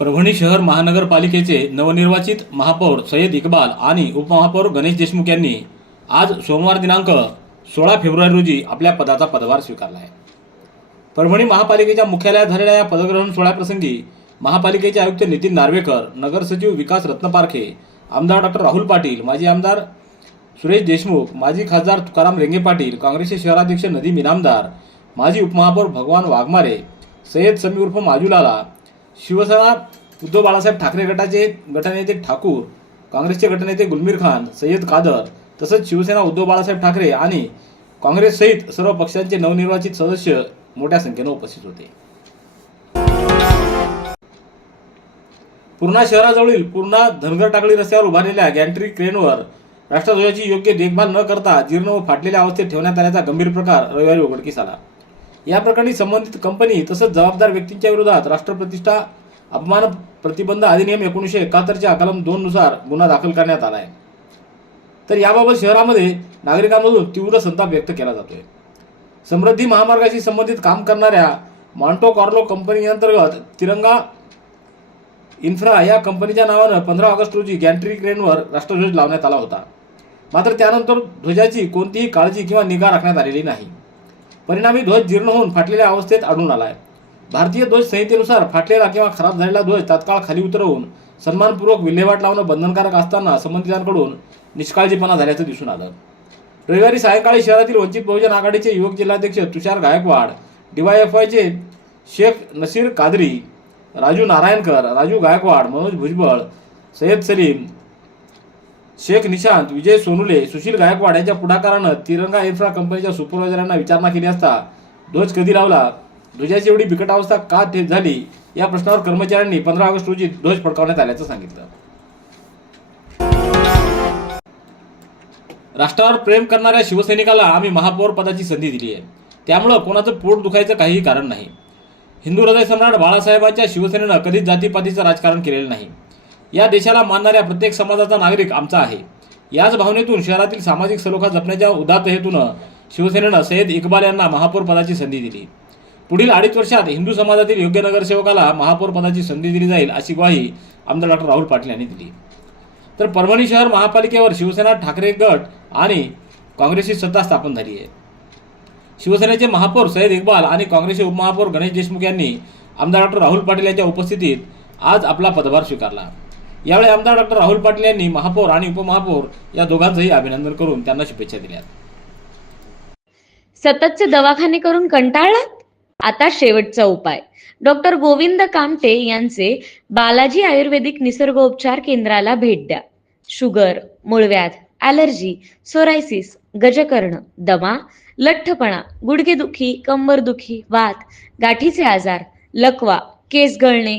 परभणी शहर महानगरपालिकेचे नवनिर्वाचित महापौर सय्यद इक्बाल आणि उपमहापौर गणेश देशमुख यांनी आज सोमवार दिनांक सोळा फेब्रुवारी रोजी आपल्या पदाचा पदभार स्वीकारला आहे. परभणी महापालिकेच्या मुख्यालयात झालेल्या या पदग्रहण सोहळ्याप्रसंगी महापालिकेचे आयुक्त नितीन नार्वेकर नगर सचिव विकास रत्नपारखे आमदार डॉक्टर राहुल पाटील माजी आमदार सुरेश देशमुख माजी खासदार तुकाराम रेंगे पाटील काँग्रेसचे शहराध्यक्ष नदीम इनामदार माजी उपमहापौर भगवान वाघमारे सय्यद समी उर्फ माजुलाला शिवसेना उद्धव बाळासाहेब ठाकरे गटाचे गटनेते ठाकूर काँग्रेसचे गटनेते गुलमीर खान सय्यद कादर तसंच शिवसेना उद्धव बाळासाहेब ठाकरे आणि काँग्रेस सहित सर्व पक्षांचे नवनिर्वाचित सदस्य मोठ्या संख्येनं उपस्थित होते. पूर्णा शहराजवळील पूर्णा धनगर टाकळी रस्त्यावर उभारलेल्या गॅन्ट्री क्रेनवर राष्ट्रध्वजाची योग्य देखभाल न करता जीर्ण व फाटलेल्या अवस्थेत ठेवण्यात आल्याचा गंभीर प्रकार रविवारी उघडकीस आला. या प्रकरणी संबंधित कंपनी तसंच जबाबदार व्यक्तींच्या विरोधात राष्ट्रप्रतिष्ठा अपमान प्रतिबंध अधिनियम एकोणीसशे एकाहत्तरच्या कलम दोननुसार गुन्हा दाखल करण्यात आला आहे. तर याबाबत शहरामध्ये नागरिकांमधून तीव्र संताप व्यक्त केला जातोय. समृद्धी महामार्गाशी संबंधित काम करणाऱ्या मॉन्टो कार्लो कंपनी अंतर्गत तिरंगा इन्फ्रा या कंपनीच्या नावानं पंधरा ऑगस्ट रोजी गॅन्ट्री क्रेनवर राष्ट्रध्वज लावण्यात आला होता. मात्र त्यानंतर ध्वजाची कोणतीही काळजी किंवा निगा राखण्यात आलेली नाही. परिणामी ध्वज जीर्ण होऊन फाटलेल्या अवस्थेत आढळून आहे भारतीय ध्वज संहितेनुसार फाटलेला किंवा खराब झालेला ध्वज तात्काळ खाली उतरवून सन्मानपूर्वक विल्हेवाट लावणं बंधनकारक असताना संबंधितांकडून निष्काळजीपणा झाल्याचं दिसून आलं. रविवारी सायंकाळी शहरातील वंचित बहुजन आघाडीचे युवक जिल्हाध्यक्ष तुषार गायकवाड डीवायएफआयचे शेख नसीर कादरी राजू नारायणकर राजू गायकवाड मनोज भुजबळ सय्यद सलीम शेख निशांत विजय सोनुले सुशील गायकवाड यांच्या पुढाकारानं तिरंगा इन्फ्रा कंपनीच्या सुपरवायझरांना विचारणा केली असता ध्वज कधी लावला? ध्वजाची एवढी बिकट अवस्था का थेट झाली? या प्रश्नावर कर्मचाऱ्यांनी पंधरा ऑगस्ट रोजी ध्वज फडकावण्यात आल्याचं सांगितलं. राष्ट्रावर प्रेम करणाऱ्या शिवसैनिकाला आम्ही महापौर पदाची संधी दिली आहे. त्यामुळं कोणाचं पोट दुखायचं काहीही कारण नाही. हिंदू हृदय सम्राट बाळासाहेबांच्या शिवसेनेनं कधीच जातीपातीचं राजकारण केलेलं नाही. या देशाला मानणाऱ्या प्रत्येक समाजाचा नागरिक आमचा आहे. याच भावनेतून शहरातील सामाजिक सलोखा जपण्याच्या उदात्त हेतूनं शिवसेनेनं सय्यद इक्बाल यांना महापौर पदाची संधी दिली. पुढील अडीच वर्षात हिंदू समाजातील योग्य नगरसेवकाला महापौर पदाची संधी दिली जाईल अशी ग्वाही आमदार डॉक्टर राहुल पाटील यांनी दिली. तर परभणी शहर महापालिकेवर शिवसेना ठाकरे गट आणि काँग्रेसची सत्ता स्थापन झाली आहे. शिवसेनेचे महापौर सय्यद इक्बाल आणि काँग्रेसचे उपमहापौर गणेश देशमुख यांनी आमदार डॉक्टर राहुल पाटील यांच्या उपस्थितीत आज आपला पदभार स्वीकारला. यावेळी आमदार डॉक्टर राहुल पाटील यांनी महापौर आणि उपमहापौर या दोघांचंही अभिनंदन करून त्यांना शुभेच्छा दिल्या. सततचे दवाखाने करून कंटाळलात? आता शेवटचा उपाय. डॉक्टर गोविंद कामटे यांचे बालाजी आयुर्वेदिक निसर्गोपचार केंद्राला भेट द्या. शुगर मूळव्याध ॲलर्जी सोरायसिस गजकर्ण दमा लठ्ठपणा गुडघेदुखी कंबरदुखी वात गाठीचे आजार लकवा केस गळणे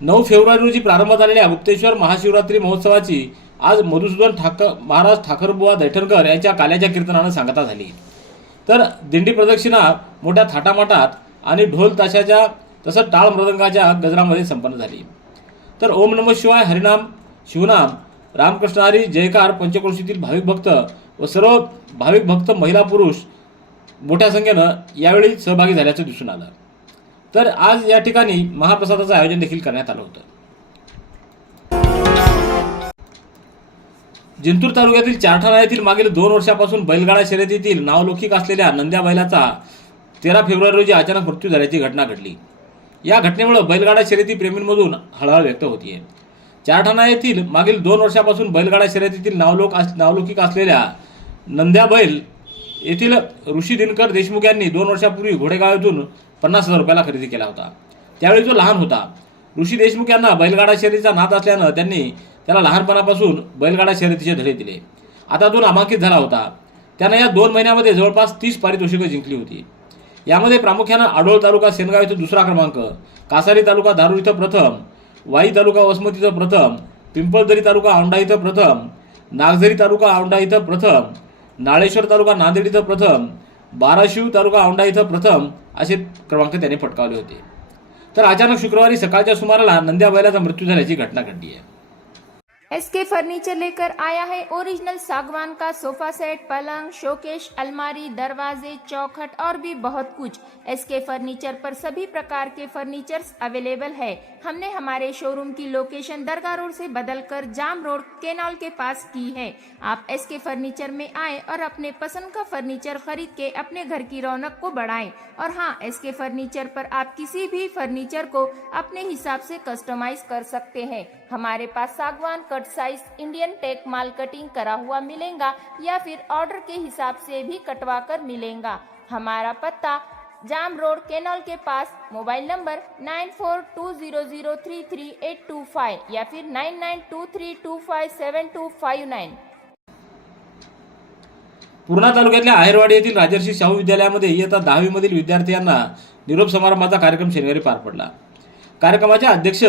नऊ फेब्रुवारी रोजी प्रारंभ झालेल्या गुप्तेश्वर महाशिवरात्री महोत्सवाची आज मधुसूदन ठाकर महाराज ठाकरबुवा दैठणकर यांच्या काल्याच्या कीर्तनानं सांगता झाली. तर दिंडी प्रदक्षिणा मोठ्या थाटामाटात आणि ढोल ताशाच्या तसंच टाळ मृदंगाच्या गजरामध्ये संपन्न झाली. तर ओम नम शिवाय हरिनाम शिवनाम रामकृष्ण हरी जयकार पंचक्रोशीतील भाविक भक्त व सर्व भाविक भक्त महिला पुरुष मोठ्या संख्येनं यावेळी सहभागी झाल्याचं दिसून आलं. तर आज या ठिकाणी महाप्रसादाचं आयोजन देखील करण्यात आलं होतं. जिंतूर तालुक्यातील चारठाणा येथील मागील दोन वर्षापासून बैलगाडा शर्यतीतील नावलौकिक असलेल्या नंद्या बैलाचा तेरा फेब्रुवारी रोजी अचानक मृत्यू झाल्याची घटना घडली. या घटनेमुळे बैलगाडा शर्यती प्रेमींमधून हळहळ व्यक्त होतीये. चारठाणा येथील मागील दोन वर्षापासून बैलगाडा शर्यतीतील नावलोक नावलौकिक असलेल्या नंद्या बैल येथील ऋषी दिनकर देशमुख यांनी दोन वर्षापूर्वी घोडेगाव येथून पन्नास हजार रुपयाला खरेदी केला होता. त्यावेळी तो लहान होता. ऋषी देशमुख यांना बैलगाडा शर्यतीचा नाद असल्यानं त्यांनी त्याला लहानपणापासून बैलगाडा शर्यतीचे धडे दिले. आता तो नामांकित झाला होता. त्यानं या दोन महिन्यामध्ये जवळपास तीस पारितोषिकं जिंकली होती. यामध्ये प्रामुख्यानं आडोळ तालुका सेनगाव इथं दुसरा क्रमांक कासारी तालुका धारूर इथं प्रथम वाई तालुका वसमत इथं प्रथम पिंपळदरी तालुका औंढा इथं प्रथम नागझरी तालुका औंढा इथं प्रथम नाळेश्वर तालुका नांदेड इथं प्रथम बाराशिव तालुका औंढा इथं प्रथम असे क्रमांक त्याने पटकावले होते. तर अचानक शुक्रवारी सकाळच्या सुमाराला नंद्या बैलाचा मृत्यू झाल्याची घटना घडली आहे. एसके फर्नीचर लेकर आया है ओरिजिनल सागवान का सोफा सेट पलंग शोकेश अलमारी, दरवाजे, चौखट और भी बहुत कुछ। एसके फर्नीचर पर सभी प्रकार के फर्नीचर्स अवेलेबल है। हमने हमारे शोरूम की लोकेशन दरगाह रोड से बदलकर जाम रोड, केनाल के पास की है। आप एसके फर्नीचर में आए और अपने पसंद का फर्नीचर खरीद के अपने घर की रौनक को बढ़ाएँ। और हाँ एसके फर्नीचर पर आप किसी भी फर्नीचर को अपने हिसाब से कस्टमाइज कर सकते हैं। हमारे पास सागवान कट साइज इंडियन टेक माल कटिंग करा हुआ मिलेगा या फिर ऑर्डर के हिसाब से भी कटवा कर मिलेगा। हमारा पत्ता जाम रोड केनॉल के pass mobile number nine four two zero zero three three eight two five या फिर nine nine two three two five seven two five nine. Purna तालुक्यातल्या आहेरवाडी येथील राजर्षी शाहू विद्यालयामध्ये इयत्ता दहावीमधील विद्यार्थ्यांना निरोप समारंभाचा कार्यक्रम शनिवारी पार पडला. कार्यक्रमाचे अध्यक्ष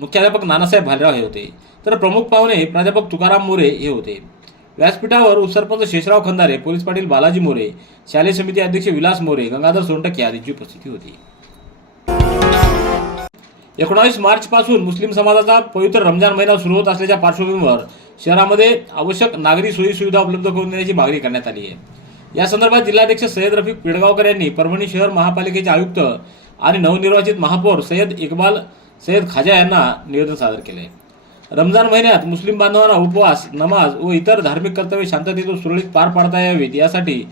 मुख्याध्यापक नानासाहेब भालेराव हे होते. तर प्रमुख पाहुणे प्राध्यापक तुकाराम मोरे हे होते. व्यासपीठावर उपसरपंच शेषराव खंदारे पोलीस पाटील बालाजी मोरे शालेय समिती अध्यक्ष विलास मोरे गंगाधर सोनटके आदींची उपस्थिती होती. एकोणावीस मार्च पासून मुस्लिम समाजाचा पवित्र रमजान महिना सुरू होत असल्याच्या पार्श्वभूमीवर शहरामध्ये आवश्यक नागरी सोयी सुविधा उपलब्ध करून देण्याची मागणी करण्यात आली आहे. या संदर्भात जिल्हाध्यक्ष सय्यद रफिक पिडगावकर यांनी परभणी शहर महापालिकेचे आयुक्त आणि नवनिर्वाचित महापौर सय्यद इक्बाल सय्यद खाजा यांना निवेदन सादर केले रमजान महिन्यात मुस्लिम बांधवांना उपवास नमाज व इतर धार्मिक कर्तव्य शांततेतून सुरळीत पार पाडता यावीत यासाठी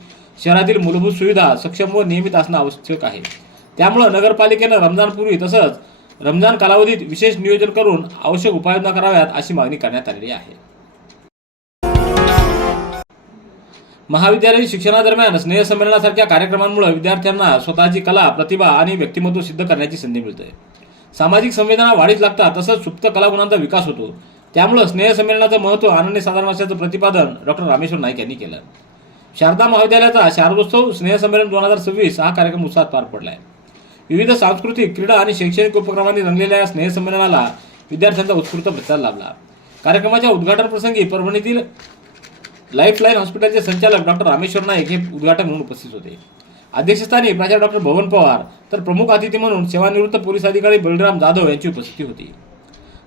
शहरातील मूलभूत सुविधा सक्षम व नियमित असणं आवश्यक आहे. त्यामुळं नगरपालिकेनं रमजानपूर्वी तसंच रमजान कालावधीत विशेष नियोजन करून आवश्यक उपाययोजना कराव्यात अशी मागणी करण्यात आलेली आहे. महाविद्यालयीन शिक्षणादरम्यान स्नेहसंमेलनासारख्या कार्यक्रमांमुळे विद्यार्थ्यांना स्वतःची कला प्रतिभा आणि व्यक्तिमत्व सिद्ध करण्याची संधी मिळते सामाजिक संवेदना वाढीस लागतात तसंच सुप्त कलागुणांचा विकास होतो. त्यामुळं स्नेहसंमेलनाचं महत्त्व आनंदी साधारण असल्याचं प्रतिपादन डॉक्टर रामेश्वर नाईक यांनी केलं. शारदा महाविद्यालयाचा शारदोत्सव स्नेहसंमेलन दोन हजार सव्वीस हा कार्यक्रम उत्साहात पार पडला आहे विविध सांस्कृतिक क्रीडा आणि शैक्षणिक उपक्रमांनी रंगलेल्या या स्नेहसंमेलनाला विद्यार्थ्यांचा उत्स्फूर्त प्रतिसाद लाभला. कार्यक्रमाच्या उद्घाटन प्रसंगी परभणीतील लाईफलाईन हॉस्पिटलचे संचालक डॉक्टर रामेश्वर नाईक हे उद्घाटक म्हणून उपस्थित होते. अध्यक्षस्थानी प्राचार्य डॉक्टर भवन पवार तर प्रमुख अतिथी म्हणून सेवानिवृत्त पोलीस अधिकारी बलराम जाधव यांची उपस्थिती होती.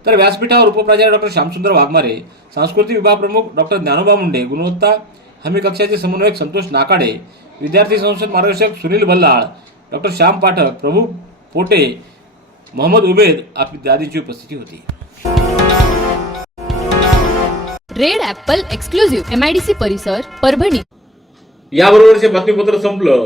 तर व्यासपीठावर उपप्राचार्य डॉक्टर श्यामसुंदर वाघमारे सांस्कृतिक विभाग प्रमुख डॉक्टर ज्ञानोबा मुंडे गुणवत्ता हमी कक्षाचे समन्वयक संतोष नाकाडे विद्यार्थी संसद मार्गदर्शक सुनील बल्लाळ डॉक्टर श्याम पाठक प्रभू पोटे मोहम्मद उबेद आदींची उपस्थिती होती. Red apple exclusive M I D C परिसर परभणी. याबरोबरचे बातमीपत्र संपलं.